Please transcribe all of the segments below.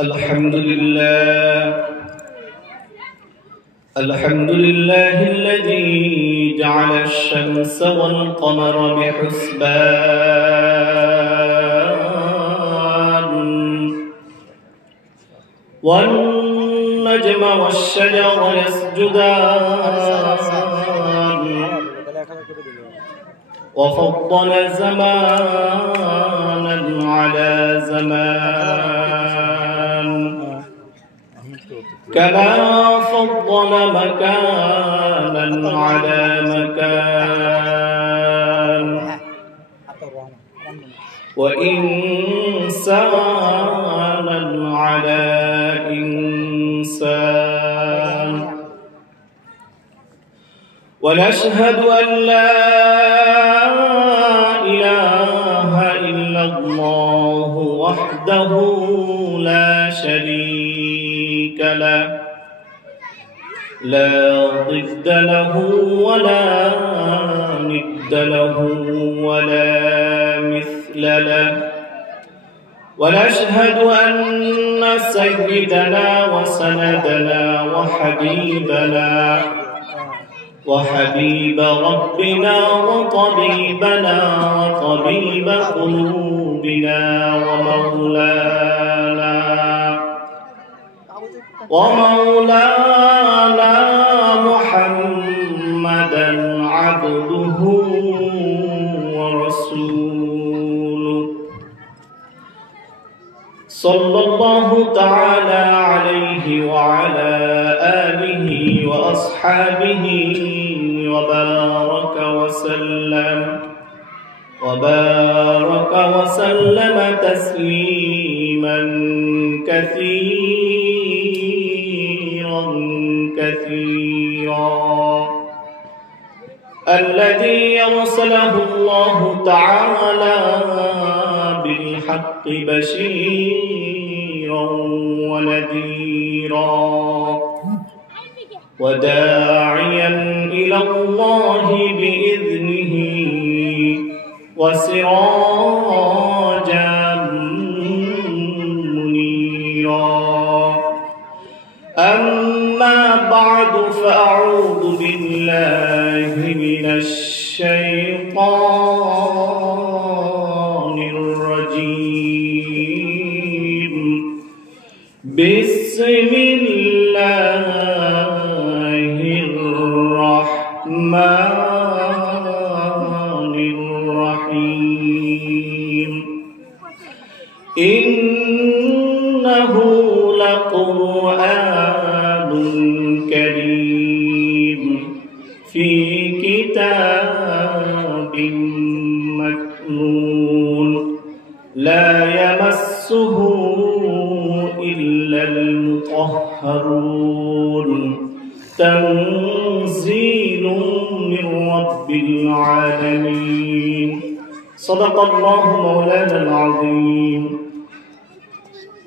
الحمد لله الذي جعل الشمس والقمر بحسبان والنجم والشجر يسجدان وفضل زمانا على زمان كما فضل مكانا على مكان وإنسانا على إنسان ونشهد أن لا إله إلا الله وحده لا شريك له لا ضد له ولا ند له ولا مثل له ونشهد أن سيدنا وسندنا وحبيب ربنا وطبيبنا وطبيب قلوبنا ومولانا محمدا عبده ورسوله صلى الله تعالى عليه وعلى آله وأصحابه وبارك وسلم تسليما كثيرا الذي يرسله الله تعالى بالحق بشيرا ونذيرا وداعيا إلى الله بإذنه وسراجا منيرا أما بعد فأعوذ بالله من الشيطان الرجيم بسم الله الرحمن الرحيم إنه لقرآن كريم في كتاب مكنون لا يمسه إلا المطهرون تنزيل من رب العالمين صدق الله مولانا العظيم.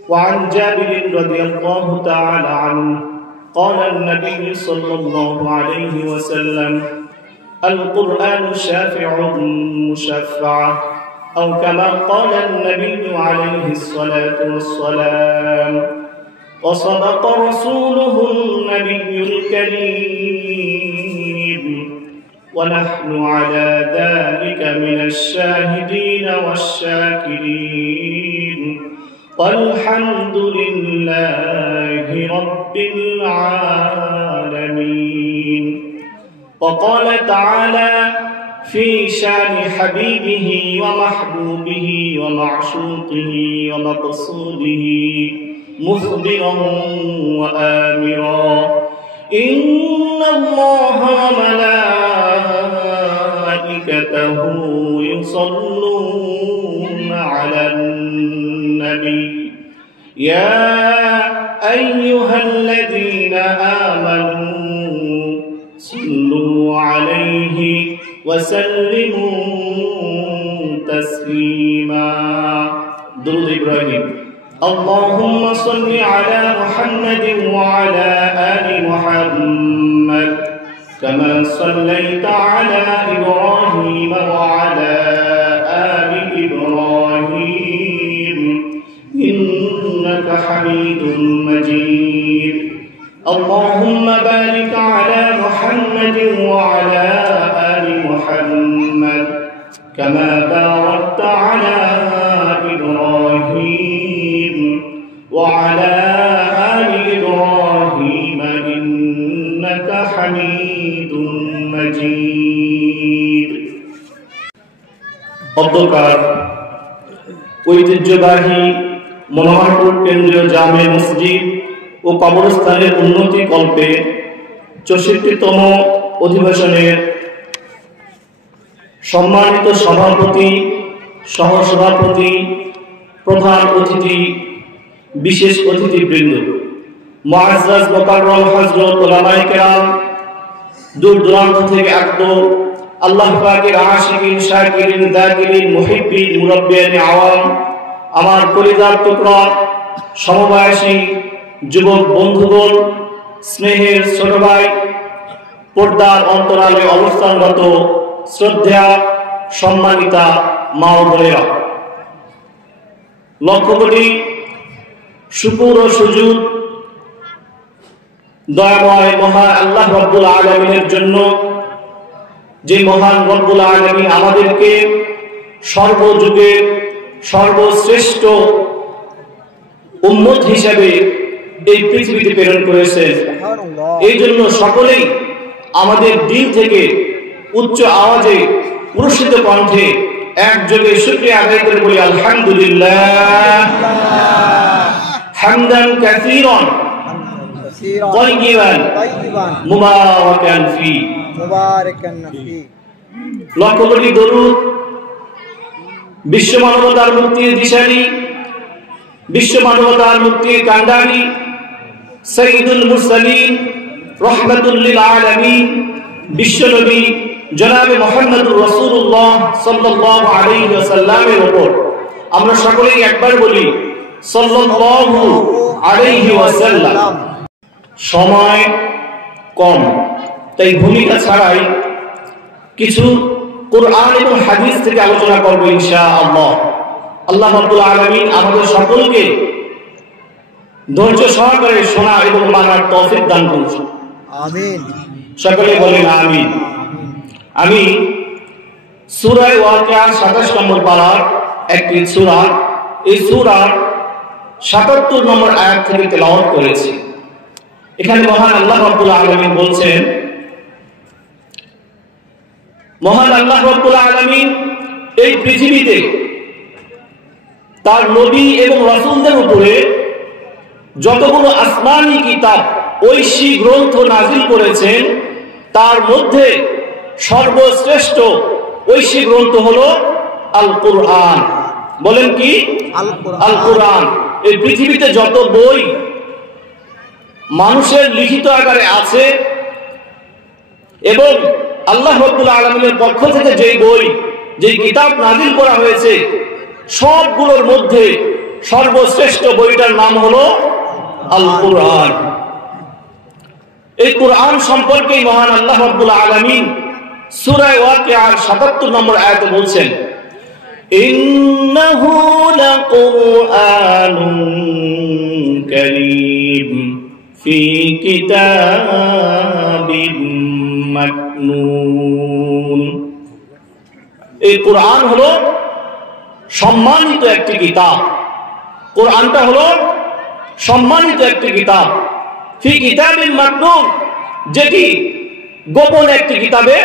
وعن جابر رضي الله تعالى عنه قال النبي صلى الله عليه وسلم القرآن شافع مشفع أو كما قال النبي عليه الصلاة والسلام وصدق رسوله النبي الكريم ونحن على ذلك من الشاهدين والشاكرين والحمد لله رب العالمين. وقال تعالى في شان حبيبه ومحبوبه ومعشوقه ومقصوده مخبرا وآمرا إن الله وملائكته يصلون على النبي يا أيها الذين آمنوا صلوا عليه وسلموا تسليما. درود إبراهيم. اللهم صل على محمد وعلى آل محمد كما صليت على إبراهيم وعلى آل إبراهيم إنك إنك حميد مجيد اللهم بارك على محمد وعلى آل محمد كما باركت على إبراهيم وعلى آل إبراهيم إنك حميد مجيد অধ্যকার ঐতিহ্যবাহী মনোহরপুর কেন্দ্রীয় জামে মসজিদ ও কবরস্থানের উন্নতি কল্পে ৬৪তম অধিবেশনের সম্মানিত সভাপতি, সহসভাপতি, প্রধান অতিথি, বিশেষ অতিথিবৃন্দ, মুআজ্জাজ মুকাররম হযরত উলামায়ে কেরাম, দূর দূরান্ত থেকে আগত আল্লাহ পাকের আশিকিন, শাকিরিন, যাকিরিন, মুহিব্বিন, মুরাব্বিয়ান আওয়াম, আমার কলিজার টুকরা সমবয়সী যুবক বন্ধুগণ, স্নেহের ছোট ভাই, পর্দার অন্তরালে অবস্থানরত শ্রদ্ধা সম্মানিতা মা ও বোনেরা, লক্ষ কোটি শুকর ও সুজুদ দয়াময় মহান আল্লাহ রব্বুল আলামিনের জন্য, যে মহান রব্বুল আলামিন আমাদেরকে সর্বযুগের সর্বশ্রেষ্ঠ উম্মত হিসেবে এই পৃথিবীতে প্রেরণ করেছেন। এই জন্য সকলেই আমাদের দিল থেকে উচ্চ আওয়াজে পুরস্কৃত কণ্ঠে একযোগে শুকরিয়া আদায় করে বলি আলহামদুলিল্লাহ হামদান কাসীরান তাইয়িবান মুবারাকান ফি। লক্ষ কোটি দরুদ বিশ্ব মানবতার মুক্তির দিশারি, বিশ্ব মানবতার মুক্তির কান্ডারি সাইয়্যিদুল মুরসালিন রাহমাতুল লিল আলামিন বিশ্বনবী জনাবে মুহাম্মদুর রাসূলুল্লাহ সাল্লাল্লাহু আলাইহি ওয়াসাল্লামের উপর আমরা সকলেই একবার বলি সাল্লাল্লাহু আলাইহি ওয়াসাল্লাম। সময় কম, তাই ভূমিকা ছাড়াই কিছু কোরআন এবং হাদিস থেকে আলোচনা করব ইনশাআল্লাহ। আল্লাহ রাব্বুল আলামিন আমাদের সকলকে ধৈর্য সহকারে শোনা এবং মানার তৌফিক দান করুন। আমিন। সকলে বলেন আমিন। আমি সূরা ওয়াকিয়া ২৭ নম্বর পারার একটি সূরা, এই সূরার ৭৭ নম্বর আয়াত থেকে তেলাওয়াত করেছি। এখানে মহান আল্লাহ রাব্বুল আলামিন বলছেন, মহান আল্লাহ রাব্বুল আলামিন এই পৃথিবীতে তার নবী এবং রাসূলদের উপরে যতগুলো আসমানী কিতাব, ঐশী গ্রন্থ নাযিল করেছেন, তার মধ্যে সর্বশ্রেষ্ঠ ঐশী গ্রন্থ হলো আল কুরআন। বলেন কি? আল কুরআন। এই পৃথিবীতে যত বই মানুষের লিখিত আকারে আছে এবং আল্লাহ রাব্বুল আলামিনের পক্ষ থেকে যেই বই, যেই কিতাব নাযিল করা হয়েছে, সবগুলোর মধ্যে সর্বশ্রেষ্ঠ বইটার নাম হলো আল কুরআন। এই কুরআন সম্পর্কে মহান আল্লাহ রাব্বুল আলামিন সূরা ওয়াকিয়ার ৭৭ নম্বর আয়াতে বলছেন, ইন্নাহু লাকুরআনুন কারীম ফি কিতাবিম মাকনুন। এই কুরআন হলো সম্মানিত একটি কিতাব। কুরআনটা হলো সম্মানিত একটি কিতাব, ফি কিতাবিম মাকনুন, যেটি গোপন একটি কিতাবে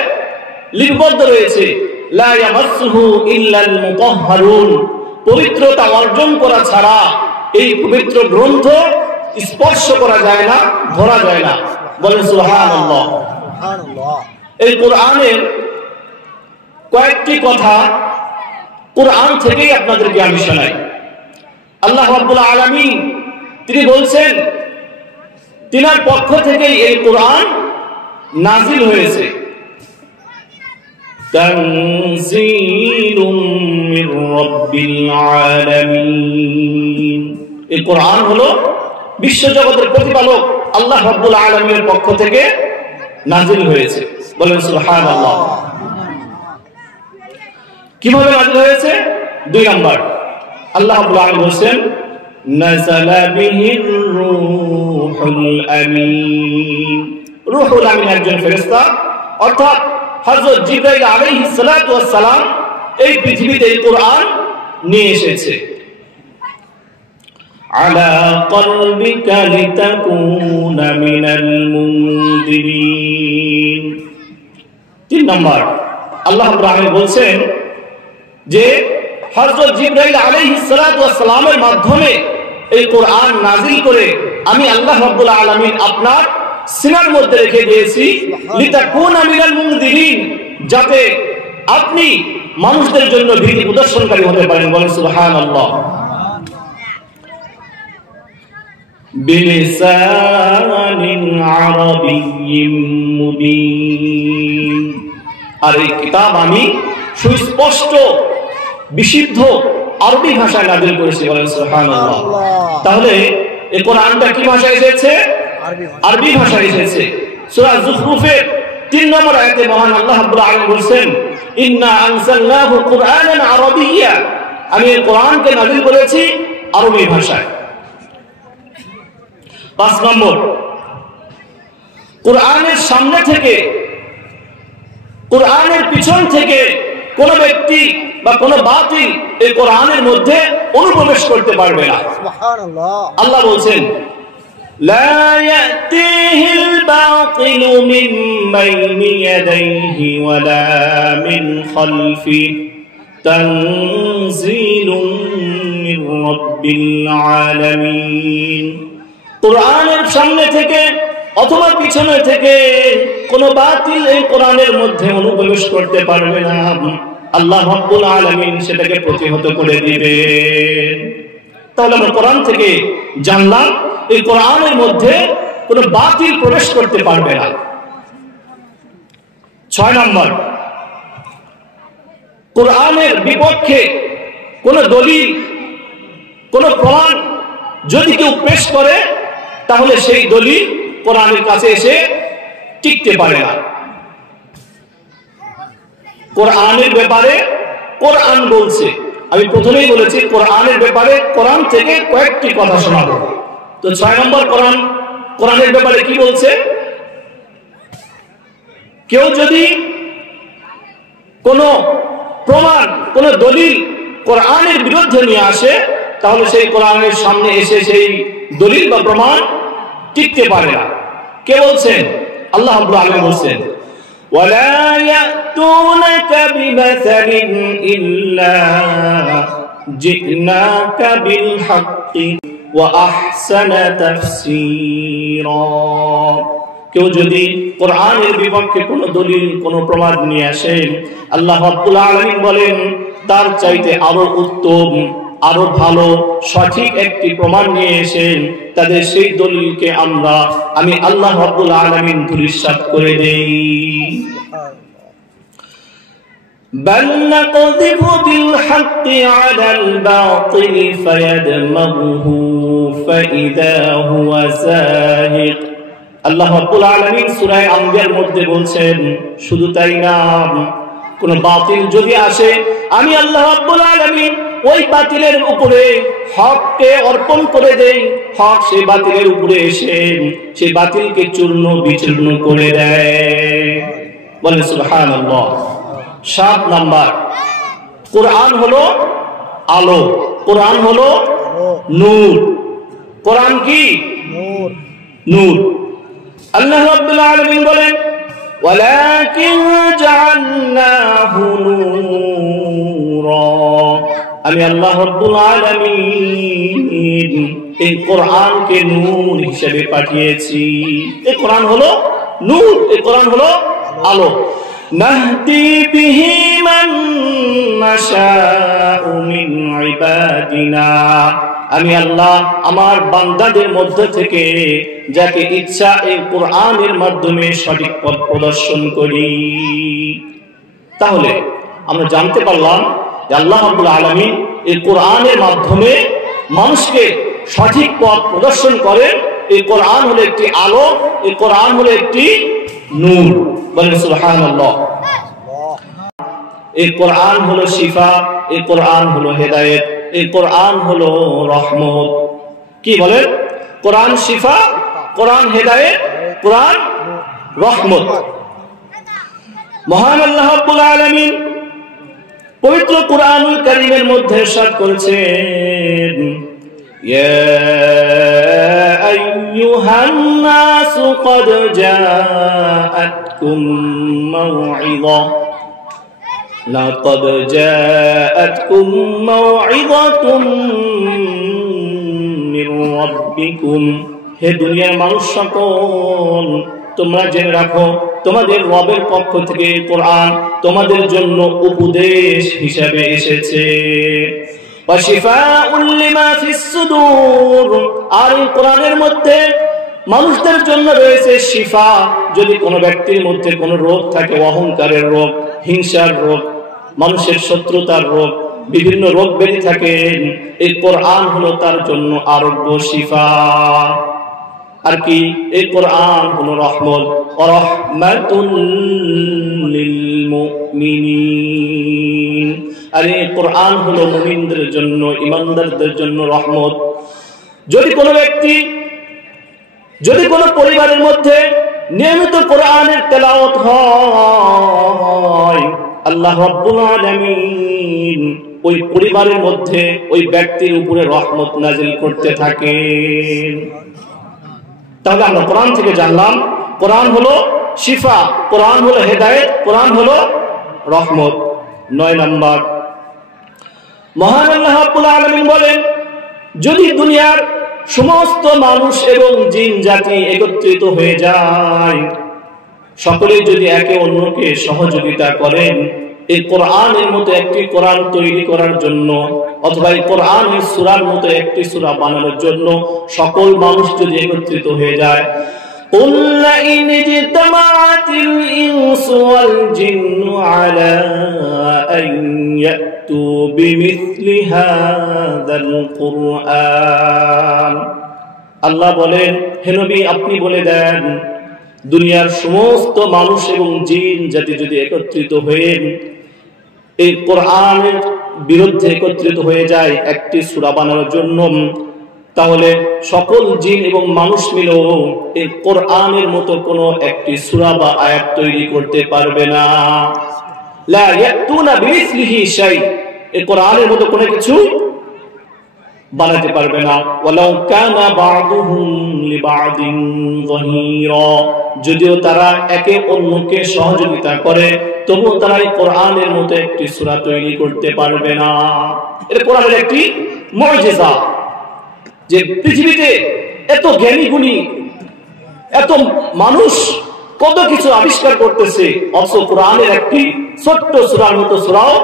লিপিবদ্ধ রয়েছে। লা ইয়ামাসসুহু ইল্লাল মুতাহহারুন, পবিত্রতা অর্জন করা ছাড়া এই পবিত্র গ্রন্থ স্পর্শ করা যায় না, ধরা যায় না। বলেন সুবহানাল্লাহ। এই কোরআনের কয়েকটি কথা কোরআন থেকেই আপনাদেরকে আমি শোনাই। আল্লাহ রাব্বুল আলামিন তিনি বলছেন, তিনার পক্ষ থেকেই এই কোরআন নাজিল হয়েছে। তানজিলুম মির রাব্বিল আলামিন। এই কোরআন হলো বিশ্বজগতের প্রতিপালক আল্লাহ রাব্বুল আলামিনের পক্ষ থেকে নাজিল হয়েছে। বলেন সুবহানাল্লাহ। কিভাবে নাজিল হয়েছে? ২ নাম্বার, আল্লাহ রাব্বুল আলামিন বলেন নাযালা বিহির রূহুল আমিন। রূহুল আমিন একজন ফেরেশতা, অর্থাৎ হযরত জিবরাইল আলাইহিস সালাতু ওয়াস সালাম এই পৃথিবীতে এই কোরআন নিয়ে এসেছে। আলা কলবিকা লিতাকুনা মিনাল মুনদিরিন। 3 নম্বর, আল্লাহ রাব্বুল আলামিন বলছেন যে হযরত জিবরাইল আলাইহিস সালাতু ওয়াস সালামের মাধ্যমে এই কোরআন নাযিল করে আমি আল্লাহ রাব্বুল আলামিন আপনার সিনার মধ্যে রেখে দিয়েছি, লিতাকুনা মিনাল মুনদিরিন, যাতে আপনি মানুষদের জন্য ভীতি প্রদর্শনকারী হতে পারেন। বলেন সুবহানাল্লাহ। বিলিসানিন আরাবিয়্যিম মুবিন। আর এই কিতাব আমি সুস্পষ্ট বিশুদ্ধ আরবি ভাষায় নাযিল করেছি। বলেন সুবহানাল্লাহ। তাহলে এই কোরআনটা কি ভাষায় এসেছে? আরবি ভাষায় এসেছে। সূরা যুখরুফের 3 নম্বর আয়াতে মহান আল্লাহ রাব্বুল আলামিন বলেন, ইন্না আনজালনাহু কুরআনান আরাবিয়্যা, আমি এই কোরআনকে নাযিল করেছি আরবি ভাষায়। 5 নম্বর, কোরআনের সামনে থেকে, কোরআনের পিছন থেকে কোন ব্যক্তি বা কোন বাতিল এই কোরআনের মধ্যে অনুপ্রবেশ করতে পারবে না। সুবহানাল্লাহ। আল্লাহ বলেন, লা ইয়াতিহিল বাতিলু মিন বাইনি ইয়াদাইহি ওয়ালা মিন খালফি তানজিলুম মির রাব্বিল আলামিন। কোরআনের সামনে থেকে অথবা পিছনে থেকে কোন বাতিল এই কোরআনের মধ্যে অনুপ্রবেশ করতে পারবে না। আল্লাহ রাব্বুল আলামিন সেটাকে প্রতিহত করে দিবেন। তাহলে আমরা কোরআন থেকে জানলাম এই কোরআনের মধ্যে কোন বাতিল প্রবেশ করতে পারবে না। 6 নম্বর, কোরআনের বিপক্ষে কোন দলিল, কোন প্রমাণ যদি কেউ পেশ করে তাহলে সেই দলিল কোরআনের কাছে এসে টিকতে পারে না। কোরআনের ব্যাপারে কোরআন বলছে, আমি প্রথমেই বলেছি কোরআনের ব্যাপারে কোরআন থেকে কয়েকটি কথা শোনাবো। তো 6 নম্বর, কোরআনের ব্যাপারে কি বলছে? কেউ যদি কোন প্রমাণ, কোন দলিল কোরআনের বিরুদ্ধে নিয়ে আসে তাহলে সেই কোরআনের সামনে এসে সেই দলিল বা প্রমাণ টিকতে পারে না। কে বলছেন? আল্লাহ রাব্বুল আলামিন বলছেন, ওয়ালা ইয়াতুনাকা বিমাসালিন ইল্লা জিনাকা বিল হাক্কি ওয়া আহসানা তাফসীরা। কেউ যদি কোরআনের বিপক্ষে কোন দলিল, কোন প্রমাণ নিয়ে আসে, আল্লাহ রাব্বুল আলামিন বলেন তার চাইতে আরো উত্তম, আরো ভালো, সঠিক একটি প্রমাণ নিয়ে এসেন তাদের সেই দলিলকে আমি আল্লাহ রাব্বুল আলামিন ধূলিসাৎ করে দেই। বাল নাকযিবু বিল হাক্কি আলাল বাতিল ফায়াদমাগুহু ফাইদা হুয়া যাহিক। আল্লাহ রাব্বুল আলামিন সূরা আম্বিয়ার মধ্যে বলছেন, শুধু তাই না, কোন বাতিল যদি আসে আমি আল্লাহ রাব্বুল আলামিন ওই বাতিলের উপরে হককে অর্পণ করে দেই, হক সেই বাতিলের উপরে এসে সেই বাতিলকে চূর্ণ বিচূর্ণ করে দেয়। বলেন সুবহানাল্লাহ। 7 নাম্বার, কোরআন হলো আলো, কোরআন হলো নূর। কোরআন কি? নূর। নূর। আল্লাহ রাব্বুল আলামিন বলেন, ওয়ালাকিন জাআলনাহু নূরা, আমি আল্লাহ রাব্বুল আলামিন এই কোরআনকে নূর হিসেবে পাঠিয়েছি। এই কোরআন হলো নূর, এই কোরআন হলো আলো। নাহদি বিহি মান নাশাউ মিন ইবাদিনা, আমি আল্লাহ আমার বান্দাদের মধ্য থেকে যাকে ইচ্ছা এই কোরআনের মাধ্যমে সঠিক পথ প্রদর্শন করি। তাহলে আমরা জানতে পারলাম যে আল্লাহ রাব্বুল আলামিন এই কোরআনের মাধ্যমে মানুষকে সঠিক পথ প্রদর্শন করেন। এই কোরআন হলো একটি আলো, এই কোরআন হলো একটি নূর। বলেন সুবহানাল্লাহ। এই কোরআন হলো শিফা, এই কোরআন হলো হেদায়েত, এই কোরআন হলো রহমত। কি বলেন? কোরআন শিফা, কোরআন হেদায়েত, কোরআন রহমত। মহান আল্লাহ রাব্বুল আলামিন পবিত্র কোরআনুল কারীমের মধ্যে ইরশাদ করেছেন, ইয়া আইয়ুহান নাসু ক্বাদ জাআতকুম মাউইযা লাকাদ জাআতকুম মাউইযাতুম মির রাব্বিকুম। হে দুনিয়ার মানুষ সকল, তোমরা জেনে রাখো তোমাদের রবের পক্ষ থেকে কোরআন তোমাদের জন্য উপদেশ হিসেবে এসেছে। ওয়াশিফাউল লিমা ফিস সুদূর, আর এই কোরআনের মধ্যে মানুষদের জন্য রয়েছে শিফা। যদি কোনো ব্যক্তির মধ্যে কোনো রোগ থাকে, অহংকারের রোগ, হিংসার রোগ, মানুষের শত্রুতার রোগ, বিভিন্ন রোগ ব্যাধি থাকে, এই কোরআন হলো তার জন্য আরোগ্য, শিফা। আর কি? এই কোরআন হলো রহমত, রাহমাতুল লিল মুমিনিন। আর এই কোরআন হলো মুমিনদের জন্য, ঈমানদারদের জন্য রহমত। যদি কোনো ব্যক্তি, যদি কোনো পরিবারের মধ্যে নিয়মিত কোরআনের তেলাওয়াত হয়, আল্লাহ রাব্বুল আলামিন ওই পরিবারের মধ্যে ওই ব্যক্তির উপরে রহমত নাজিল করতে থাকেন। তাহলে আমরা কোরআন থেকে জানলাম কোরআন হলো শিফা, কোরআন হলো হেদায়েত, কোরআন হলো রহমত। 9 নাম্বার, মহান আল্লাহ রাব্বুল আলামিন বলেন, যদি দুনিয়ার সমস্ত মানুষ এবং জিন জাতি একত্রিত হয়ে যায়, সকলেই যদি একে অন্যকে সহযোগিতা করেন এই কোরআনের মতো একটি কোরআন তৈরি করার জন্য, অথবা এই কোরআনের সূরার মতো একটি সূরা বানানোর জন্য সকল মানুষ যদি একত্রিত হয়ে যায়, قُلْ لَئِنِ اجْتَمَعَتِ الْإِنسُ وَالْجِنُّ عَلَىٰ أَن يَأْتُوا بِمِثْلِ هَٰذَا الْقُرْآنِ। আল্লাহ বলেন, হে নবী আপনি বলে দেন, দুনিয়ার সমস্ত মানুষ এবং জিন জাতি যদি একত্রিত হয়ে এই কোরআনের বিরুদ্ধে একত্রিত হয়ে যায় একটি সূরা বানানোর জন্য, তাহলে সকল জিন এবং মানুষ মিলেও এই কোরআনের মতো কোনো একটি সূরা বা আয়াত তৈরি করতে পারবে না। লা ইয়াতুনা বিমিসলিহি শাই, এই কোরআনের মতো কোনো কিছু বানাতে পারবে না। ওয়ালাউ কানা বা'দুহুম লিবা'দিন যাহিরা, যদিও তারা একে অন্যকে সহযোগিতা করে তবুও তারা এই কোরআনের মতো একটি সূরা তৈরি করতে পারবে না। এটা কোরআনের একটি মুজিজা, যে পৃথিবীতে এত জ্ঞানী গুণী, এত মানুষ কত কিছু আবিষ্কার করতেছে, অথচ কোরআনের একটি ছোট্ট সূরার মতো সূরাও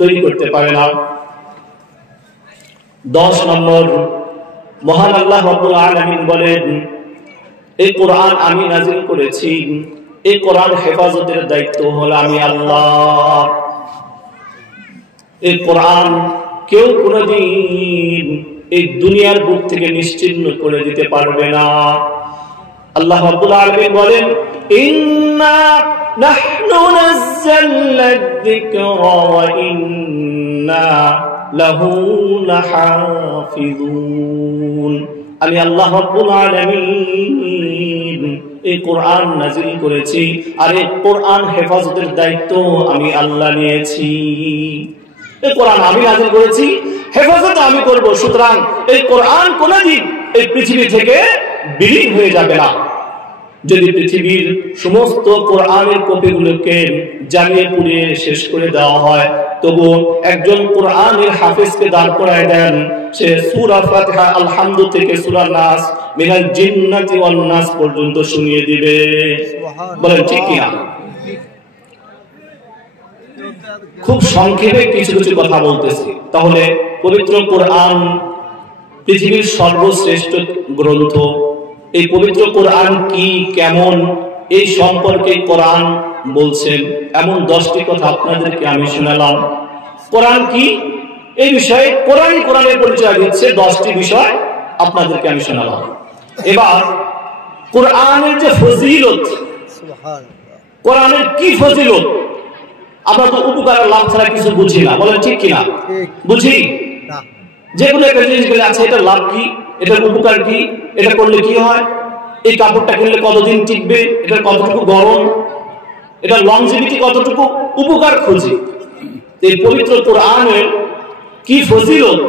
তৈরি করতে পারে না। 10 নম্বর, মহান আল্লাহ রাব্বুল আলামিন বলেন, এই কোরআন আমি নাযিল করেছি, এই কোরআন হেফাজতের দায়িত্ব হলো আমি আল্লাহ। এই কোরআন কেউ কোনোদিন এই দুনিয়ার বুক থেকে নিশ্চিহ্ন করে দিতে পারবে না। আল্লাহ রাব্বুল আলামিন বলেন, ইন্না নাহনু নাযালনা যিকরা ওয়া ইন্না লাহু লাহাফিজুন। আমি আল্লাহ রাব্বুল আলামিন এই কোরআন নাযিল করেছি, আর এই কোরআন হেফাজতের দায়িত্ব আমি আল্লাহ নিয়েছি। এই কোরআন আমি নাযিল করেছি, হেফাজত আমি করব। সুতরাং এই কোরআন কোনদিন এই পৃথিবী থেকে বিলীন হয়ে যাবে না। যদি পৃথিবীর সমস্ত কোরআনের কপিগুলোকে জ্বালিয়ে পুড়িয়ে শেষ করে দেওয়া হয়, তবু একজন কোরআনের হাফেজকে দাঁড় করায় দেন, সে সূরা ফাতিহা আলহামদু থেকে সূরা নাস মিনাল জিন্নাতি ওয়ান নাস পর্যন্ত শুনিয়ে দিবে। বলেন ঠিক কিনা? খুব সংক্ষেপে কিছু কিছু কথা বলতেছি। তাহলে পবিত্র কোরআন পৃথিবীর সর্বশ্রেষ্ঠ গ্রন্থ। এই পবিত্র কোরআন কি, কেমন, এই সম্পর্কে কোরআন বলছেন এমন 10টি কথা আপনাদেরকে আমি শোনালাম। কোরআন কি এই বিষয়ে কোরআনের পরিচয় দিচ্ছে 10টি বিষয় আপনাদেরকে আমি শোনালাম। এবার কোরআনের যে ফজিলত, কোরআনের কি ফজিলত, আমরা তো উপকার লাভ ছাড়া কিছু বুঝি না। বলেন ঠিক কিনা? বুঝি? যেগুলো একটা জিনিস বলে আছে এটা লাভ কি, এটার উপকার কি, এটা করলে কি হয়, এই কাপড়টা কিনলে কতদিন টিকবে, এটা কতটুকু গরম, এটা লংজিভিটি কতটুকু, উপকার খুঁজি। এই পবিত্র কোরআনের কি ফজিলত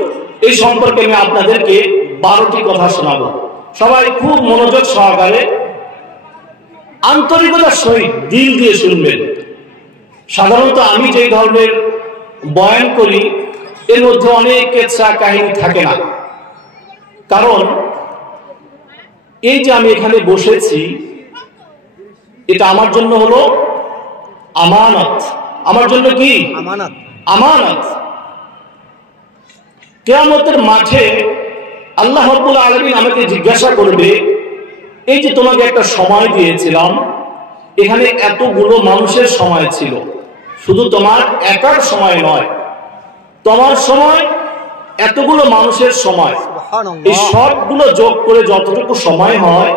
এই সম্পর্কে আমি আপনাদেরকে 12টি কথা শোনাবো। সবাই খুব মনোযোগ সহকারে আন্তরিকতার সহিত দিল দিয়ে শুনবেন। সাধারণত আমি যে ধরনের বয়ান করি এর মধ্যে অনেক কেচ্ছা কাহিনী থাকে না, কারণ এই যে আমি এখানে বসেছি এটা আমার জন্য হলো আমানত। আমার জন্য কি আমানত? আমানত। কিয়ামতের মাঠে আল্লাহ রাব্বুল আলামিন আমাকে জিজ্ঞাসা করবে, এই যে তোমাকে একটা সময় দিয়েছিলাম, এখানে এতগুলো মানুষের সময় ছিল, শুধু তোমার একার সময় নয়, তোমার সময় এতগুলো মানুষের সময়, এই সবগুলো যোগ করে যতটুকু সময় হয়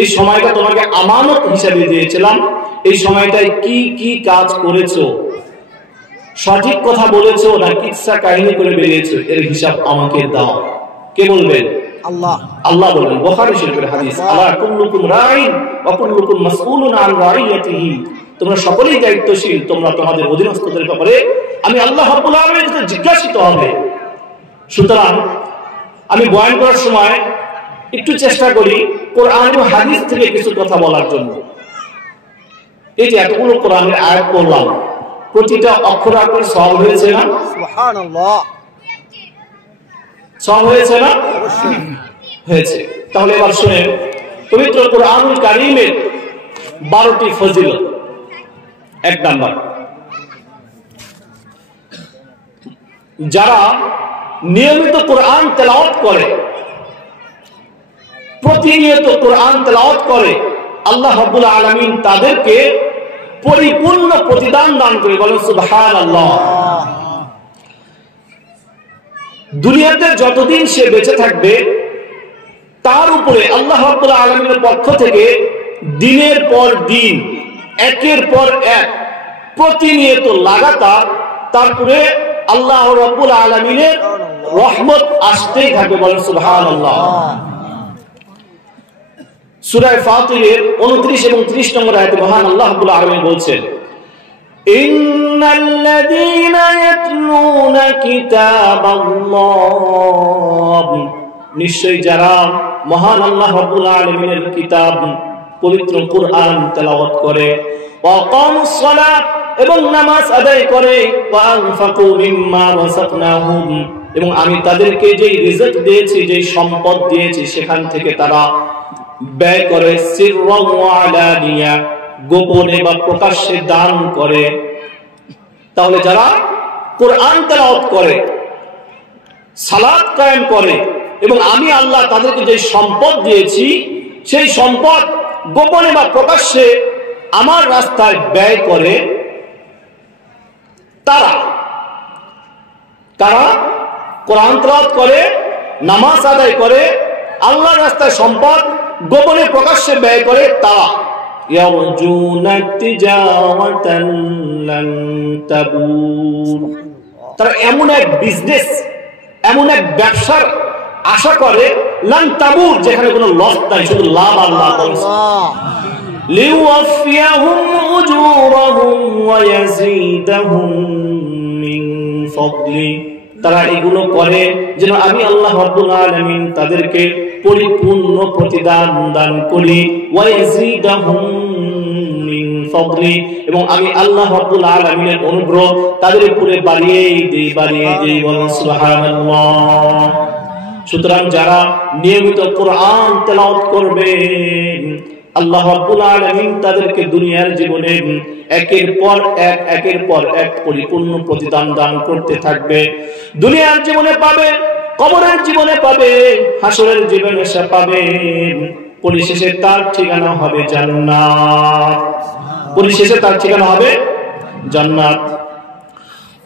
এই সময়টা তোমাকে আমানত হিসেবে দিয়েছিলাম, এই সময়টায় কি কি কাজ করেছো, সঠিক কথা বলেছো না কিচ্ছা কাহিনী করে বেরিয়েছো, এর হিসাব আমাকে দাও। কে বলবেন? আল্লাহ। আল্লাহ বলেন বুখারী শরীফের হাদিস, আলা কুল্লুকুম রাইন ওয়া কুল্লুকুম মাসউলুন আন রাইয়াতিহি, তোমরা সকলেই দায়িত্বশীল, তোমরা তোমাদের অধীনস্থদের ব্যাপারে আমি আল্লাহ রাব্বুল আলামিনের কাছে জিজ্ঞাসিত হবে। সুতরাং আমি বয়ান করার সময় একটু চেষ্টা করি কোরআন ও হাদিস থেকে কিছু কথা বলার জন্য। এই যে এতগুলো কোরআনের আয়াত পড়লাম, প্রতিটা অক্ষর অক্ষরে সওয়াব হয়েছে না? সুবহানাল্লাহ। সওয়াব হয়েছে না? অবশ্যই হয়েছে। তাহলে এবার শুনেন পবিত্র কোরআনুল কারীমের 12টি ফজিলত। 1 নাম্বার, যারা নিয়মিত কোরআন তেলাওয়াত করে, প্রতিনিয়ত কোরআন তেলাওয়াত করে, আল্লাহ রাব্বুল আলামিন তাদেরকে পরিপূর্ণ প্রতিদান দান করে। বলেন সুবহানাল্লাহ। দুনিয়াতে যতদিন সে বেঁচে থাকবে তার উপরে আল্লাহ রাব্বুল আলামিনের পক্ষ থেকে দিনের পর দিন, একের পর এক, প্রতিনিয়ত লাগাতার তারপরে আল্লাহ রাব্বুল আলামিনের রহমত আসতেই থাকবে। বলেন সুবহানাল্লাহ। সূরা ফাতিরের 29 এবং 30 নম্বর আয়াতে মহান আল্লাহ রাব্বুল আলামিন বলছেন, ইন্নাল্লাযীনা ইয়াতলুনা কিতাবাল্লাহ, নিশ্চয়ই যারা মহান আল্লাহ রাব্বুল আলামিনের কিতাব পবিত্র কোরআন তেলাওয়াত করে, ওয়া আকামুস সালাত, এবং নামাজ আদায় করে, ওয়া আনফাকু মিম্মা রাযাকনাহুম, এবং আমি তাদেরকে যেই রিজিক দিয়েছি, যেই সম্পদ দিয়েছি সেখান থেকে তারা ব্যয় করে, সিররান ওয়া আলানিয়া, গোপনে বা প্রকাশ্যে দান করে। তাহলে যারা কোরআন তেলাওয়াত করে, সালাত কায়েম করে, এবং আমি আল্লাহ তাদেরকে যে সম্পদ দিয়েছি সেই সম্পদ গোপনে বা প্রকাশ্যে আমার রাস্তায় ব্যয় করে, তারা কোরআন তেলাওয়াত করে, নামাজ আদায় করে, আল্লাহর রাস্তায় সম্পদ গোপনে প্রকাশ্যে ব্যয় করে, তারা ইয়ারজুনা তিজারাতান লান তাবুর, তারা এমন এক বিজনেস, এমন এক ব্যবসার আশা করে, লান তাবুর, যেখানে কোনো লস নাই, শুধু লাভ আর লাভ। লিওয়াফিয়াহুম উজুরাহুম ওয়া ইয়াজিদাহুম মিন ফাদলি, তারা এগুলো করে যেন আমি আল্লাহ রাব্বুল আলামিন তাদেরকে পরিপূর্ণ প্রতিদান দান করি, ওয়া ইয়াজিদাহুম মিন ফাদলি, এবং আমি আল্লাহ রাব্বুল আলামিনের অনুগ্রহ তাদের উপরে বাড়িয়েই দেই। বলেন সুবহানাল্লাহ। সুতরাং যারা নিয়মিত কোরআন তেলাওয়াত করবে আল্লাহ রাব্বুল আলামিন তাদেরকে দুনিয়ার জীবনে একের পর এক পরিপূর্ণ প্রতিদান দান করতে থাকবে। দুনিয়ার জীবনে পাবে, কবরের জীবনে পাবে, হাসরের জীবনে সে পাবে, পরিশেষে তার ঠিকানা হবে জান্নাত। পরিশেষে তার ঠিকানা হবে জান্নাত।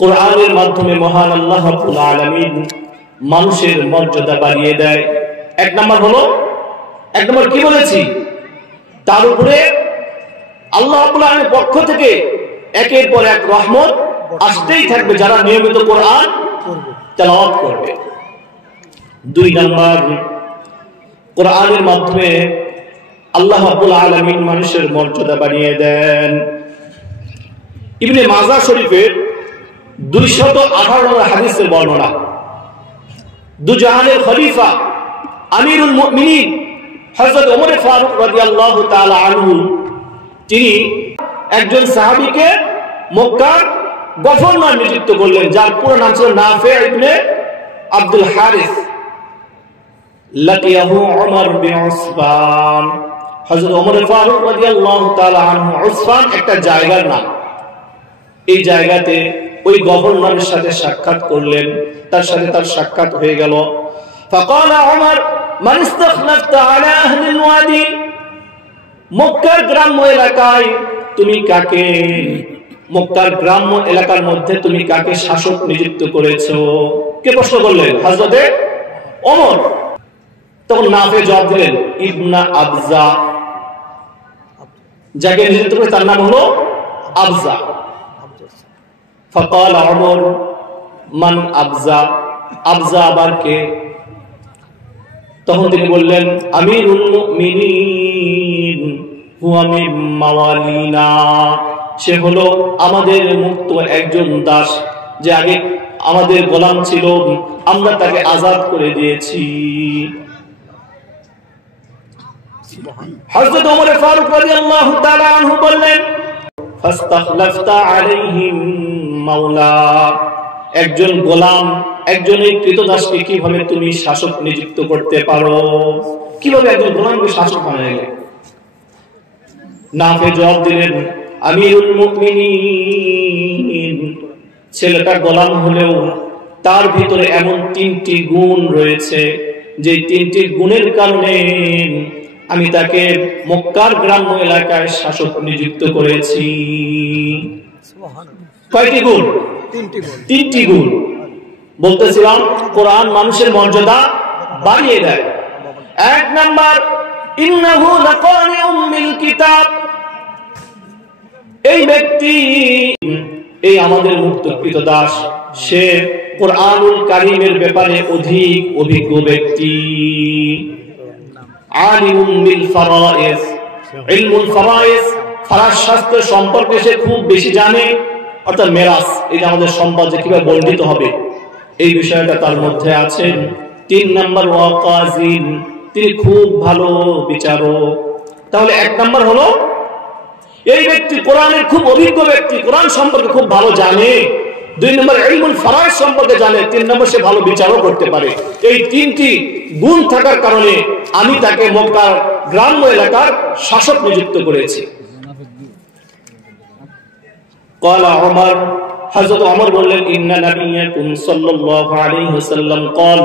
কোরআনের মাধ্যমে মহান আল্লাহ রাব্বুল আলামিন মানুষের মর্যাদা বাড়িয়ে দেয়। 1 নম্বর কি বলেছি? তার উপরে আল্লাহ রাব্বুল আলামিনের পক্ষ থেকে একের পর এক রহমত আসতেই থাকবে যারা নিয়মিত কোরআন তেলাওয়াত করবে। 2 নম্বর, কোরআনের মাধ্যমে আল্লাহ রাব্বুল আলামিন মানুষের মর্যাদা বাড়িয়ে দেন। ইবনে মাজাহ শরীফের 218 নম্বর হাদিসের বর্ণনা, দুজাহানের খলিফা আমিরুল মুমিনিন হযরত ওমর ফারুক রাদিয়াল্লাহু তাআলা আনহু তিনি একজন সাহাবীকে মক্কার গভর্নর নিযুক্ত করলেন, যার পুরো নাম ছিল নাফি ইবনে আব্দুল হারিস। লাকিয়াহু ওমর বিউসফান, হযরত ওমর ফারুক রাদিয়াল্লাহু তাআলা আনহু, উসফান একটা জায়গার নাম, এই জায়গাতে ওই গভর্নরের সাথে সাক্ষাৎ করলেন, তার সাথে তার সাক্ষাৎ হয়ে গেল। ফাকালা ওমর মান ইসতাখলাফতা আলা আহলিল ওয়াদি, মক্কার গ্রাম্য এলাকায় তুমি কাকে, মক্কার গ্রাম্য এলাকার মধ্যে তুমি কাকে শাসক নিযুক্ত করেছো? কে প্রশ্ন করলেন? হযরতে ওমর। তখন নাফি জবাব দিলেন ইবনা আবজা, যাকে নিযুক্ত করে তার নাম হলো আবজা। ফাকাল ওমর মান আবজা, আবজা আবার কে? তখন তিনি বললেন আমিরুল মুমিনিন হুয়া মিন মাওয়ালিনা, সে হলো আমাদের মুক্ত একজন দাস, যে আগে আমাদের গোলাম ছিল, আমরা তাকে আজাদ করে দিয়েছি। হযরত ওমর ফারুক রাদিয়াল্লাহু তাআলা আনহু বললেন ফাস্তাখলাফতা আলাইহিম মাওলা, একজন গোলাম, একজন এই কৃতদাসকে কিভাবে তুমি শাসক নিযুক্ত করতে পারো? কিভাবে একজন গোলামকে শাসক বানাইলে? নাফি জবাব দিলেন আমিরুল মুমিনিন, ছেলেটা গোলাম হলেও তার ভিতরে এমন 3টি গুণ রয়েছে, যে 3টি গুণের কারণে আমি তাকে মক্কার গ্রাম্য এলাকায় শাসক নিযুক্ত করেছি। কয়টি গুণ? 3টি গুণ। বলতেছিলাম কোরআন মানুষের মর্যাদা বাড়িয়ে দেয়। 1 নাম্বার, ইন্নাহু লাকারিউম মিল কিতাব, এই ব্যক্তি, এই আমাদের মুক্তকৃত দাস, সে কোরআনুল কারীমের ব্যাপারে অধিক অভিজ্ঞ ব্যক্তি। আলিমুম বিল ফারায়েজ, ইলমুল ফারায়েজ, ফরজ শাস্ত্র সম্পর্কে সে খুব বেশি জানে, অর্থাৎ মিরাস, এটা আমাদের সম্পদ যে কিভাবে বন্টিত হবে, এই বিষয়টা তার মধ্যে আছে। 3 নাম্বার ওয়াকাজিন, তিনি খুব ভালো বিচারক। তাহলে 1 নাম্বার হলো এই ব্যক্তি কোরআনের খুব অভিজ্ঞ ব্যক্তি, কোরআন সম্পর্কে খুব ভালো জানে। 2 নম্বর ইলমুল ফারায়েজ সম্পর্কে জানে। 3 নম্বর সে ভালো বিচারও করতে পারে। এই 3টি গুণ থাকার কারণে আমি তাকে মক্কার গ্রাম্য এলাকার শাসক নিযুক্ত করেছি। ক্বালা ওমর, হযরত ওমর বললেন ইন্না নাবিয়্যাকুম সাল্লাল্লাহু আলাইহি ওয়াসাল্লাম ক্বাল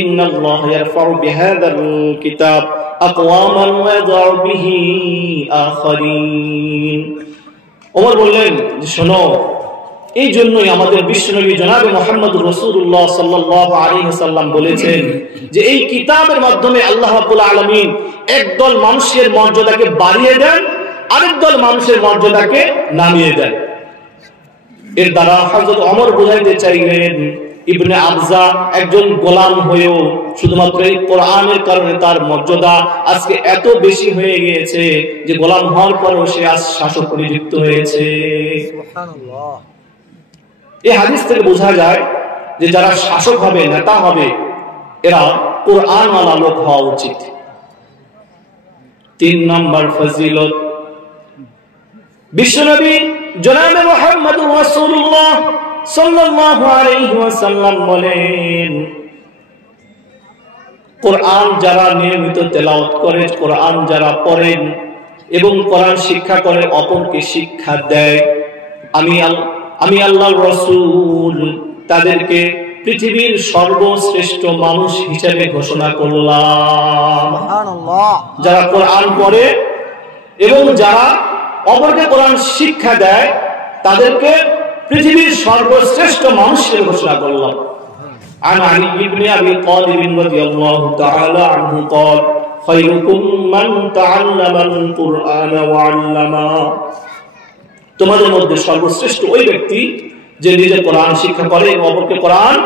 ইন্নাল্লাহা ইয়ারফাউ বিহাযাল কিতাব আকওয়ামান ওয়া ইয়াযউ বিহি আখারিন। ওমর বললেন যে শোনো, এই জন্যই আমাদের বিশ্বনবী জনাবে মুহাম্মদুর রাসূলুল্লাহ সাল্লাল্লাহু আলাইহি ওয়াসাল্লাম বলেছেন যে এই কিতাবের মাধ্যমে আল্লাহ রাব্বুল আলামিন একদল মানুষের মর্যাদাকে বাড়িয়ে দেন, আরেক দল মানুষের মর্যাদাকে নামিয়ে দেন। এর দ্বারা হযরত ওমর বুঝাইতে চাইলেন ইবনে আবজা একজন গোলাম হয়েও শুধুমাত্র এই কোরআনের কারণে তার মর্যাদা আজকে এত বেশি হয়ে গিয়েছে যে গোলাম হওয়ার পরও সে আজ শাসক নিযুক্ত হয়েছে। সুবহানাল্লাহ। এই হাদিস থেকে বোঝা যায় যে যারা শাসক হবে, নেতা হবে, এরা কোরআনওয়ালা লোক হওয়া উচিত। 3 নম্বর ফজিলত, বিশ্বনবী জনাবে মুহাম্মদুর রাসূলুল্লাহ সাল্লাল্লাহু আলাইহি ওয়াসাল্লাম বলেন কোরআন যারা নিয়মিত তেলাওয়াত করে, কোরআন যারা পড়েন এবং কোরআন শিক্ষা করে, অপরকে শিক্ষা দেয়, আমি আল্লাহর রাসূল তাদেরকে পৃথিবীর সর্বশ্রেষ্ঠ মানুষ হিসেবে ঘোষণা করলাম। সুবহানাল্লাহ। যারা কোরআন পড়ে এবং যারা অপরকে কোরআন শিক্ষা দেয়, তাদেরকে পৃথিবীর সর্বশ্রেষ্ঠ মানুষ হিসেবে ঘোষণা করলাম। عن علي بن أبي طالب رضي الله تعالى عنه قال خيركم من تعلم القرآن وعلمه, তোমাদের মধ্যে সর্বশ্রেষ্ঠ ওই ব্যক্তি যে নিজে কোরআন শিক্ষা করে এবং অপরকে কোরআন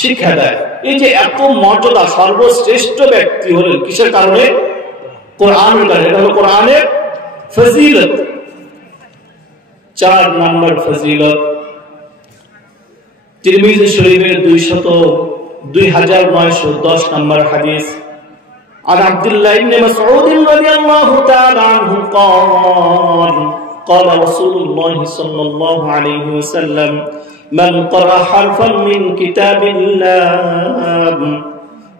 শিক্ষা দেয়। এই যে এত মর্যাদা, সর্বশ্রেষ্ঠ ব্যক্তি হলেন কিসের কারণে? কোরআনের কারণে। এটা হলো কোরআনের ফজিলত। 4 নম্বর ফজিলত, তিরমিজি শরীফের 2910 নম্বর হাদিস, عن عبد الله بن مسعود رضي الله تعالى عنه قال قال رسول الله صلى الله عليه وسلم من قرأ حرفا من كتاب الله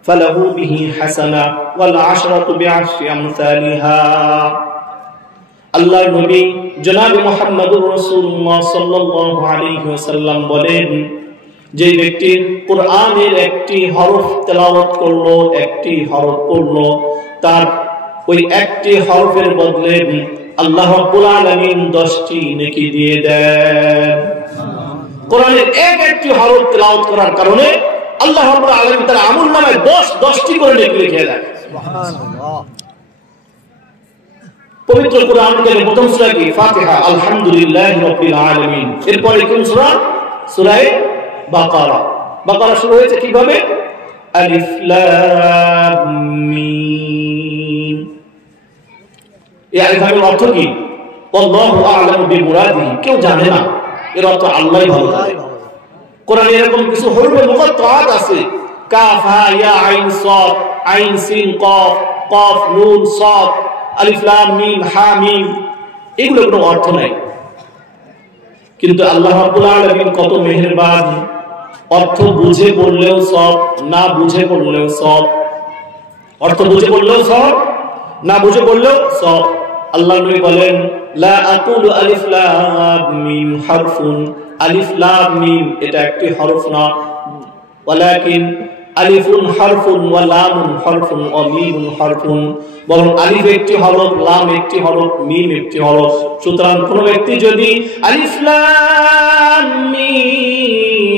فله به حسنة والعشرة بعشر أمثالها। আল্লাহর নবী জনাব মুহাম্মদুর রাসূলুল্লাহ সাল্লাল্লাহু আলাইহি ওয়াসাল্লাম বলেন, যে ব্যক্তি কোরআনের একটি হরফ তেলাওয়াত করলো, একটি হরফ পড়লো, তার ওই একটি হরফের বদলে আল্লাহ রাব্বুল আলামিন 10টি নেকি দিয়ে দেন। কোরআনের একটি হরফ তেলাওয়াত করার কারণে আল্লাহ রাব্বুল আলামিন তার আমলনামায় 10টি করে নেকি লিখে দেন। সুবহানাল্লাহ। পবিত্র কোরআনের প্রথম সূরা কি? ফাতিহা, আলহামদুলিল্লাহি রাব্বিল আলামিন। এরপরে কোন সূরা? সূরা বাকারা। বাকারা শুরু হয়েছে কিভাবে? আলিফ লাম মিম। এই আলিফের অর্থ কি? আল্লাহু আ'লামু বিমুরাদিহি, কেউ জানে না, এর অর্থ আল্লাহই ভালো জানে। কোরআনে এরকম কিছু হরফে মুকাত্তাআত আছে, কাফ হা ইয়া আইন সাদ, আইন সিন কফ, কফ নুন সাদ, আলিফ লাম মিম হা মিম, এগুলো কোনো অর্থ নাই। কিন্তু আল্লাহ রাব্বুল আলামিন কত মেহেরবান, অর্থ বুঝে পড়লেও সব, না বুঝে পড়লেও সব। অর্থ বুঝে পড়লেও সব, না বুঝে পড়লেও সব। আল্লাহ নবী বলেন, লা আকুলু আলিফ লাম মিম হারফুন, আলিফ লাম মিম এটা একটি হরফ না, ওয়ালাকিন আলিফুন হারফুন ওয়া লামুন হারফুন ওয়া মিমুন হারফুন, বরং আলিফ একটি হরফ, লাম একটি হরফ, মিম একটি হরফ। সুতরাং কোন ব্যক্তি যদি আলিফ লাম মিম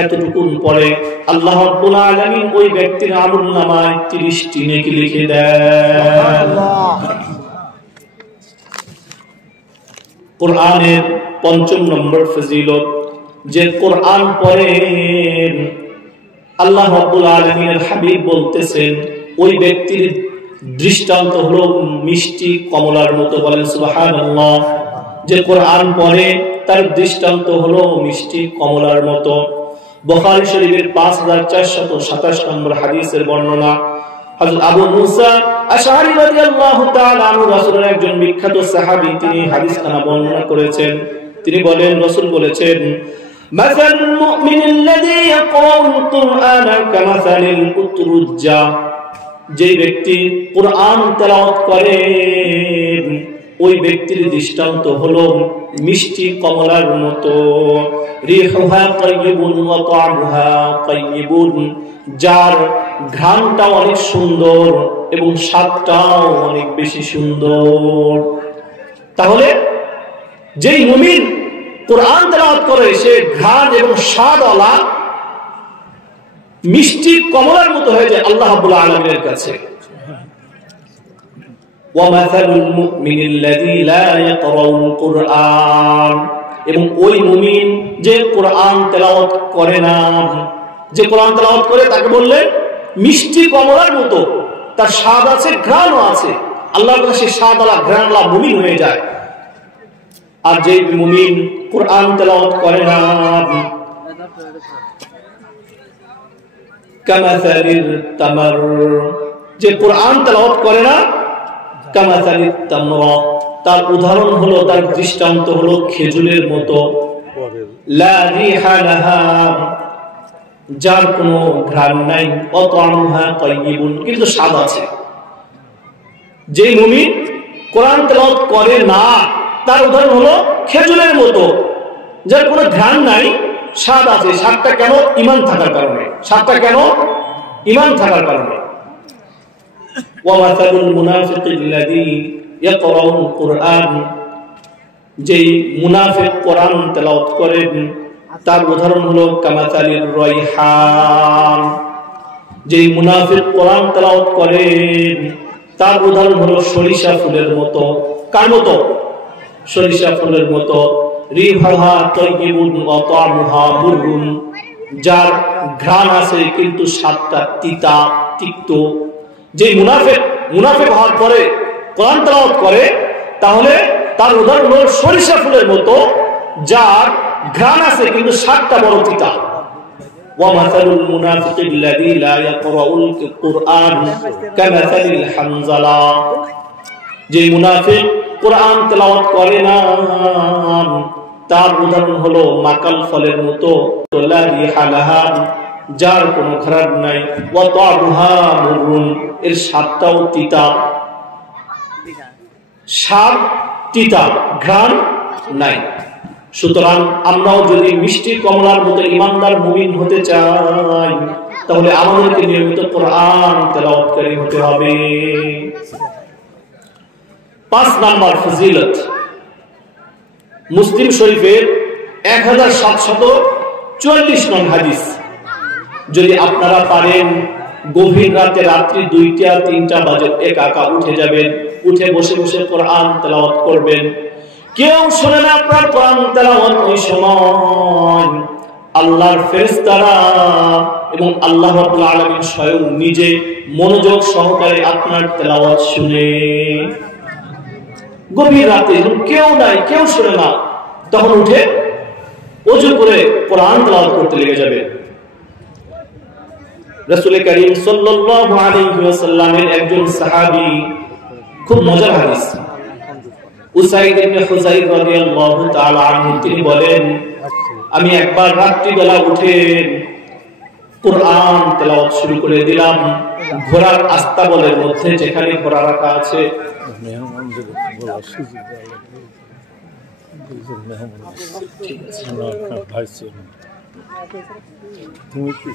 এতটুকু পড়ে, আল্লাহ রাব্বুল আলামিন ওই ব্যক্তির আমলনামায় 30টি নেকি লিখে দেন। কোরআনের 5 নম্বর ফজিলত, যে কোরআন পড়েন, আল্লাহ রাব্বুল আলামিনের হাবিব বলতেছেন ওই ব্যক্তির দৃষ্টান্ত হলো মিষ্টি কমলার মতো। বলেন সুবহানাল্লাহ। যে কোরআন পড়ে তার দৃষ্টান্ত হলো মিষ্টি কমলার মতো। বুখারী শরীফের 5427 নম্বর হাদিসের বর্ণনা, হযরত আবু মুসা আশআরী রাদিয়াল্লাহু তাআলা আনহু, রাসূলের একজন বিখ্যাত সাহাবী, তিনি হাদিসটা বর্ণনা করেছেন। তিনি বলেন, রাসূল বলেছেন, মাসালুল মুমিনিল্লাযী ইয়াকরাউল কুরআনা কামাসালিল উতরুজ্জা, যে ব্যক্তি কোরআন তেলাওয়াত করে ওই ব্যক্তির দৃষ্টান্ত হলো মিষ্টি কমলার মতো। রিহুহা তাইয়িবুন ওয়া তা'মুহা তাইয়িবুন, যার ঘ্রাণটা অনেক সুন্দর এবং স্বাদটাও অনেক বেশি সুন্দর। তাহলে যেই মুমিন কোরআন তেলাওয়াত করে সে ঘ্রাণ এবং স্বাদওয়ালা মিষ্টি কমলার মতো হয়ে যায় আল্লাহ রাব্বুল আলামিনের কাছে। ওয়ামাসালুল মুমিনিল্লাযী লা ইয়াকরাউল কুরআন, এবং ওই মুমিন যে কোরআন তেলাওয়াত করে না, যে কোরআন তেলাওয়াত করে তাকে বললেন মিষ্টি কমলার মতো, তার স্বাদ আছে, ঘ্রাণও আছে, আল্লাহর কাছে সে স্বাদওয়ালা ঘ্রাণওয়ালা মুমিন হয়ে যায়। আর যে মুমিন কোরআন তেলাওয়াত করে না, কামাসালিল তামার, যে কোরআন তেলাওয়াত করে না, কামাসালিত তামরা, তার উদাহরণ হলো, তার দৃষ্টান্ত হলো খেজুরের মতো। লা রিহা লাহা, যার কোনো ঘ্রাণ নাই, অতামুহা তাইয়িবুন, কিন্তু স্বাদ আছে। যে মুমিন কোরআন তেলাওয়াত করে না তার উদাহরণ হলো খেজুরের মতো, যার কোনো ঘ্রাণ নাই, স্বাদ আছে। স্বাদটা কেন? ঈমান থাকার কারণে। স্বাদটা কেন? ঈমান থাকার কারণে। ওয়ামাসালুল মুনাফিকিল্লাযী ইয়াকরাউল কুরআন, যেই মুনাফিক কোরআন তেলাওয়াত করেন তার উদাহরণ হলো কামাসালির রাইহান, যেই মুনাফিক কোরআন তেলাওয়াত করেন তার উদাহরণ হলো সরিষা ফুলের মতো। কার মতো? সরিষা ফুলের মতো। রিহুহা তাইয়িবুন ওয়া তা'মুহা মুররুন, যার ঘ্রাণ আছে কিন্তু স্বাদটা তিতা তিক্ত। যে মুনাফিক হওয়ার পরে কোরআন তেলাওয়াত করে, তাহলে তার উদাহরণ হলো সরিষা ফুলের মতো, যার ঘ্রাণ আছে কিন্তু স্বাদটা বড় তিতা। وَمَثَلُ الْمُنَافِقِ الَّذِي لَا يَقْرَأُ الْقُرْآنَ كَمَثَلِ الْحَنْظَلَةِ, যে মুনাফিক কোরআন তেলাওয়াত করে না, তার উদাহরণ হলো মাকাল ফলের মতো, লা রিহা লাহা, যার কোনো ঘ্রাণ নাই, ওয়া তা'মুহা মুররুন, এর স্বাদটাও তিতা। স্বাদ তিতা, ঘ্রাণ নাই। সুতরাং আমরাও যদি মিষ্টি কমলার মতো ইমানদার মুমিন হতে চাই, তাহলে আমাদেরকে নিয়মিত কোরআন তেলাওয়াতকারী হতে হবে। 5 নাম্বার ফজিলত, মুসলিম শরীফের 1744 নং হাদিস। যদি আপনারা পারেন গভীর রাতে, রাত্রি 2টা 3টা বাজে একা উঠে যাবেন, উঠে বসে বসে কোরআন তেলাওয়াত করবেন। কেউ শুনে না আপনার কোরআন তেলাওয়াত, ওই সময় আল্লাহর ফেরেশতারা এবং আল্লাহ রাব্বুল আলামিন স্বয়ং নিজে মনোযোগ সহকারে আপনার তেলাওয়াত শুনে। গভীর রাতে যখন কেউ নাই, কেউ শুনে না, তখন উঠে ওযু করে কোরআন তেলাওয়াত করতে লেগে যাবে। রাসূল করিম সাল্লাল্লাহু আলাইহি ওয়াসাল্লামের একজন সাহাবী, খুব মজার হাদিস, উসাইদ ইবনে হুযাইর রাদিয়াল্লাহু তাআলা আনহু, তিনি বলেন, আমি একবার রাত্রিবেলা উঠে কোরআন তেলাওয়াত শুরু করে দিলাম ঘোড়ার আস্তাবলের মধ্যে, যেখানে ঘোড়া রাখা আছে। তুমি কি